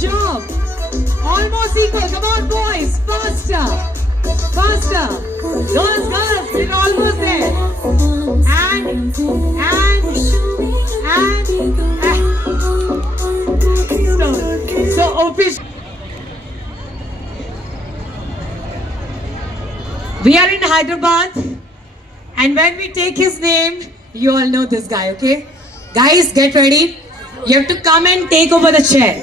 job. Almost equal. Come on, boys. Faster. Faster. Girls, you're almost there. And. So official. We are in Hyderabad, and when we take his name, you all know this guy, okay? Guys, get ready. You have to come and take over the chair.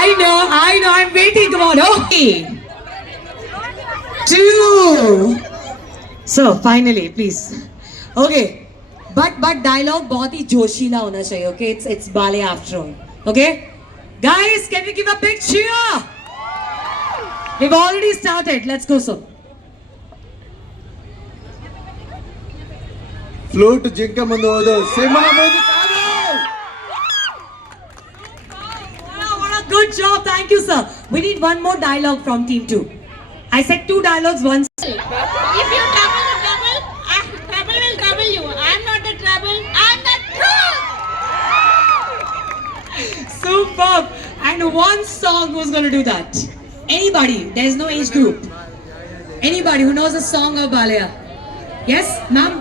I know, I'm waiting. Come on, okay. 2. So, finally, please. Okay. But dialogue बहुत ही जोशीला होना चाहिए, okay? It's ballet after all, okay? Guys, can we give a big cheer? We've already started. Let's go, sir. Flute jinka mundu hodu sima mundu kaadu. What a good job. Thank you, sir. We need one more dialogue from team 2. I said 2 dialogues once. If you trouble the trouble, trouble will trouble you. I'm not the trouble, I'm the truth. Superb. And one song, who's going to do that? Anybody. There's no age group. Anybody who knows a song of Balaya. Yes, ma'am?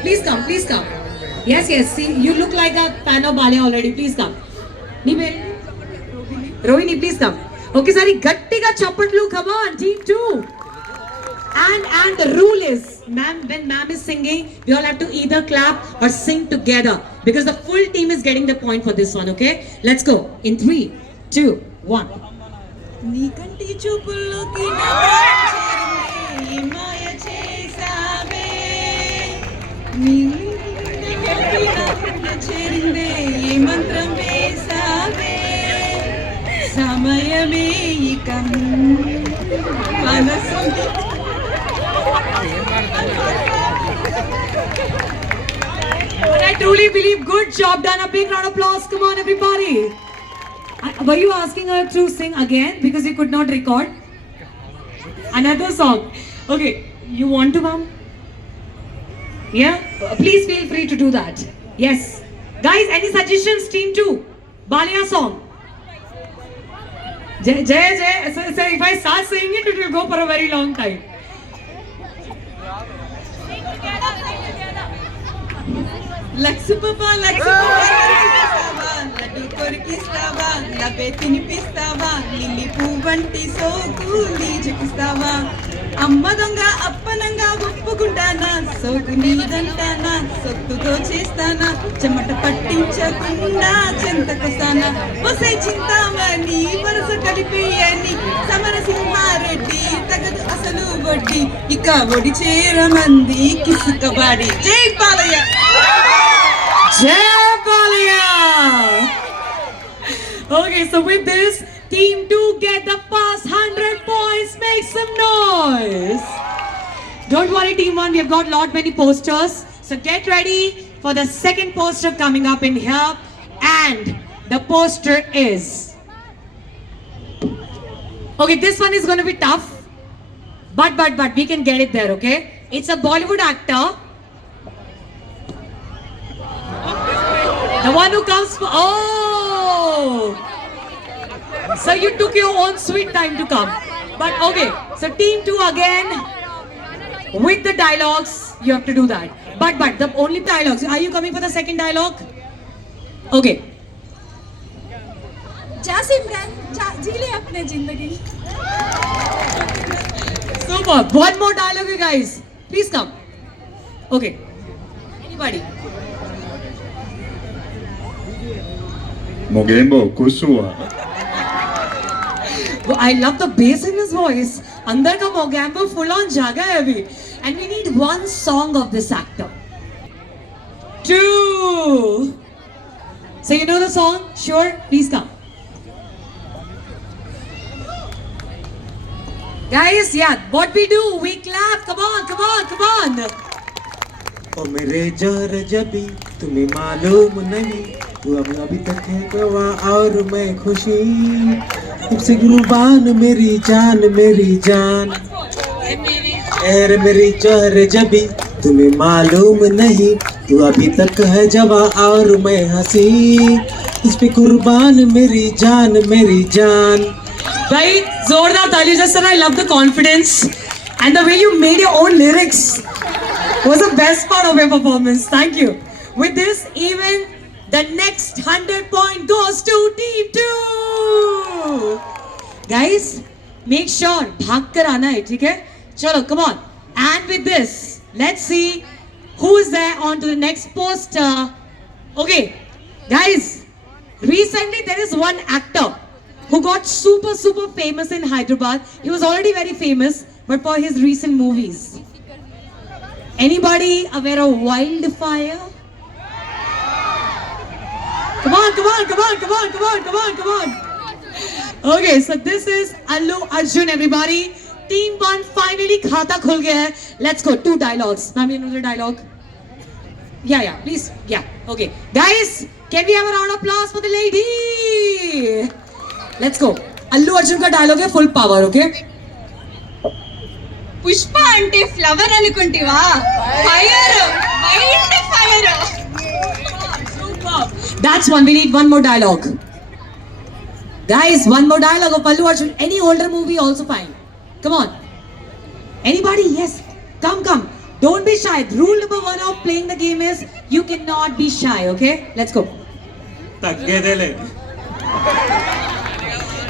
Please come, please come. Yes. See, you look like a fan of Balaya already. Please come. Rohini, please come. Okay, sorry. Gattiga chappatlu. Come on, team 2. And the rule is, ma'am, when ma'am is singing, we all have to either clap or sing together, because the full team is getting the point for this one, okay? Let's go. In 3, 2, 1. నీ కంటి చూపుల్లోకి నా ప్రాణం చేరిందే, మాయ చేసావే. నీ కంటి నా గుండె చేరిందే, ఏ మంత్రం వేసావే. సమయమే ఇక మనసు. But I truly believe, good job done. A big round of applause. Come on, everybody. Were you asking her to sing again because you could not record? Another song. Okay, you want to, ma'am? Yeah? Please feel free to do that. Yes. Guys, any suggestions, team 2? Balaya song. Jay. So if I start saying it, it will go for a very long time. Lux పాపా laddu కొరికిస్తావా, లబే తినిపిస్తావా, lily పువ్వంటి సోకు చూపిస్తావా. అమ్మ దొంగ అప్పనంగా ఒప్పుకుంటానా, సోకు నీదంటానా, సొత్తుతో చేస్తానా, చెమట పట్టించకుండా చెంతకొస్తానా. ఒసే చింతామణి వరస కలిపేయని, సమరసింహారెడ్డి తగదు అసలు వడ్డీ, ఇక ఒడి చేరమంది కిసుకబాడి. జై Balayya. Jai Balaya! Okay, so with this, team 2 get the first 100 points. Make some noise. Don't worry, team 1, we have got lot many posters. So get ready for the second poster coming up in here. And the poster is... Okay, this one is going to be tough. But we can get it there, okay? It's a Bollywood actor. The one who comes for... Oh! So you took your own sweet time to come. But okay, so team 2 again. With the dialogues, you have to do that. But the only dialogues. Are you coming for the second dialogue? Okay. जा सिमरन, जी ले अपने जिंदगी. Super. One more dialogue, you guys. Please come. Okay. Anybody? Mogembo kusua. I love the bass in his voice. Andar ka Mogambo full on jaga hai abhi. And we need one song of this actor. 2. So you know the song? Sure? Please come. Guys, yeah, what we do? We clap. Come on. ओ मेरे जर जबी तुम्हें मालूम नहीं, तू अभी तक है गवाह और मैं खुशी, तुमसे कुर्बान मेरी जान ए मेरी जर जबी तुम्हें मालूम नहीं, तू अभी तक है जवां और मैं हंसी, इस पे कुर्बान मेरी जान मेरी जान. Right? Zordar Tali, just sir, I love the confidence and the way you made your own lyrics was the best part of your performance. Thank you. With this, even the next 100 point goes to Team 2. Guys, make sure भाग कर आना है, ठीक है? चलो, come on. And with this, let's see who is there on to the next poster. Okay, guys, recently there is one actor who got super famous in Hyderabad. He was already very famous, but for his recent movies. Anybody aware of Wildfire? Come on. Okay, so this is Allu Arjun, everybody. Team 1 finally khata khul gaya hai. Let's go. 2 dialogues. Ma'am, you know the dialogue? Yeah, please. Yeah, okay. Guys, can we have a round of applause for the lady? Let's go. Allu Arjun का dialogue है full power, okay? Pushpa అంటే flower అనుకుంటివా fire wild fire That's one. We need one more dialogue. Guys, one more dialogue of Allu Arjun. Any older movie also fine. Come on. Anybody? Yes. Come. Don't be shy. Rule number 1 of playing the game is you cannot be shy, okay? Let's go. తగ్గేదేలే.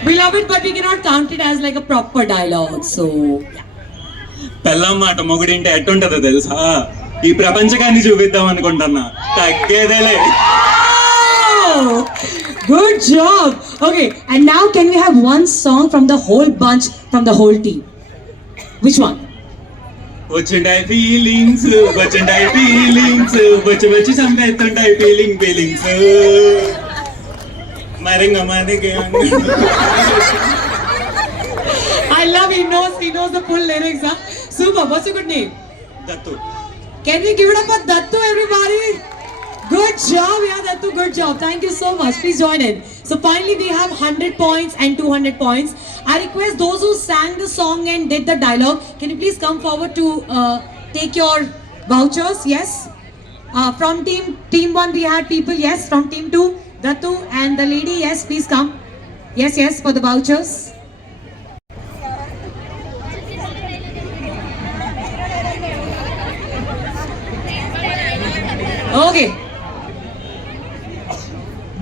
We love it, but we cannot count it as like a proper dialogue. So, పెళ్ళం మాట మొగుడింటే ఎట్టుంటదో తెలుసా? ఈ ప్రపంచకాన్ని చూపిద్దాం అనుకుంటున్నా. తగ్గేదేలే. oh, good job. Okay, and now can we have one song from the whole bunch, from the whole team? Which one? వచ్చింటాయి feelings వచ్చి చంపేస్తుంటాయి ఫీలింగ్స్ మరింగ I love he knows the full lyrics, huh? Super. What's your good name? Dattu. Can we give it up for Dattu, everybody? Good job, yeah, Dattu, good job. Thank you so much. Please join in. So finally we have 100 points and 200 points. I request those who sang the song and did the dialogue, can you please come forward to take your vouchers? Yes. From team 1 we had people, yes. From team 2, Dattu and the lady, yes, please come. Yes, for the vouchers. Okay.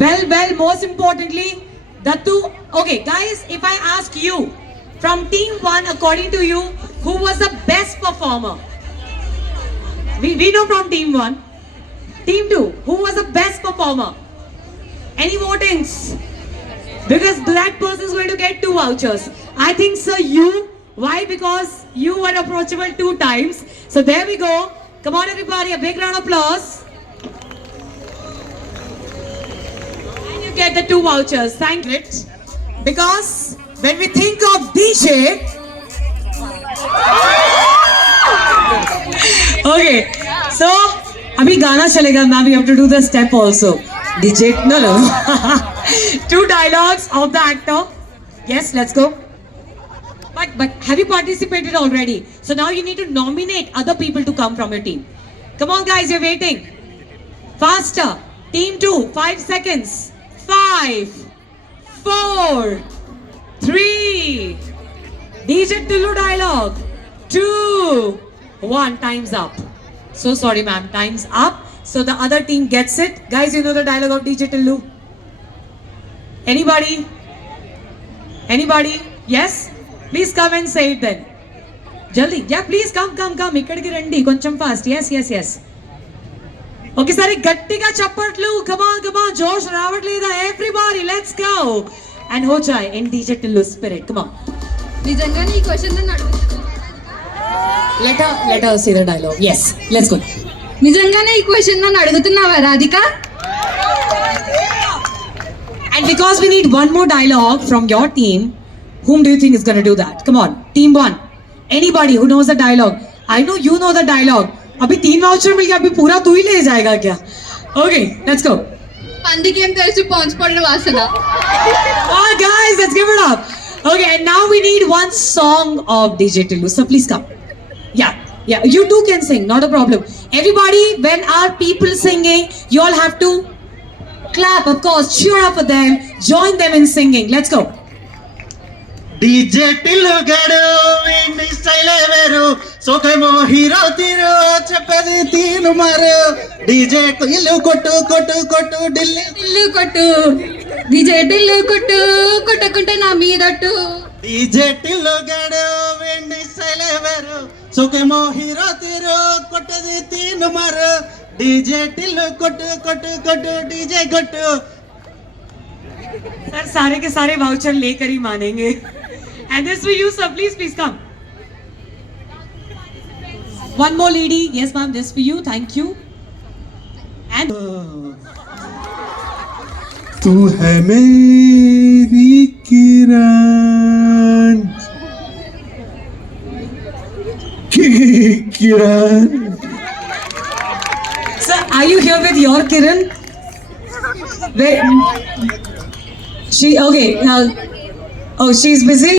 Well, most importantly, Dattu. Okay, guys, if I ask you, from team 1, according to you, who was the best performer? We know from team 1. Team 2, who was the best performer? Any votings? Because that person is going to get 2 vouchers. I think, sir, you. Why? Because you were approachable 2 times. So there we go. Come on, everybody, a big round of applause. Get the 2 vouchers. Thank you. Because when we think of DJ, okay, so abhi gana chalega, ma'am. We have to do the step also. DJ, no. 2 dialogues of the actor. Yes, let's go. But have you participated already? So now you need to nominate other people to come from your team. Come on, guys, you're waiting. Faster. Team 2, 5 seconds. 5, 4, 3. DJ Tillu dialogue. 2, 1. Time's up. So sorry, ma'am. Time's up. So the other team gets it. Guys, you know the dialogue of DJ Tillu? Anybody? Yes? Please come and say it then. Jaldi. Yeah, please come. Ikkadiki randi. Koncham fast. Yes. Okay, sir, గట్టిగా చప్పట్లు. Come on, జోష్ రావట్లేదా? Everybody, let's go. And ho chai in DJ Tillu spirit. Come on. నిజంగానే ఈ question నన్ను అడుగుతున్నా. Let her say the dialogue. Yes, let's go. నిజంగానే ఈ క్వశ్చన్ నన్ను అడుగుతున్నావా Radhika? And because we need one more dialogue from your team, whom do you think is going to do that? Come on, team 1. Anybody who knows the dialogue? I know you know the dialogue. अभी 3 voucher मिल गया, अभी पूरा तू ही ले जाएगा क्या? Okay, let's go. పందికి ఏం తెలుసు పాంచుపడిన వాసన. Oh guys, let's give it up. Okay, and now we need one song of DJ Tillu. So please come. Yeah, Yeah, you too can sing, not a problem. Everybody, when our people singing, you all have to clap, of course, cheer up for them, join them in singing. Let's go. DJ टिल्लुगाడు వీడి style వేరు సోకేమో hero తీరు చెప్పేది తీను మారు DJ ఇల్లు కొట్టు కొట్టు కొట్టు ఢిల్లీ టిల్లు కొట్టు డీజే టిల్లు కొట్టు కొట్టకుంటే నా మీదట్టు డీజే టిల్లుగాడు వీడి స్టైల్ వేరు సోకేమో హీరో తీరు కొట్టేది తీను మారు డీజే టిల్లు కొట్టు కొట్టు కొట్టు డీజే కొట్టు Sir, सारे के सारे वाउचर लेकर ही मानेंगे. And this for you, sir. Please, please come. One more lady. Yes, ma'am. This for you. Thank you. And तू है मेरी Kiran Kiran sir, are you here with your Kiran? Where? She okay. Oh, she's busy.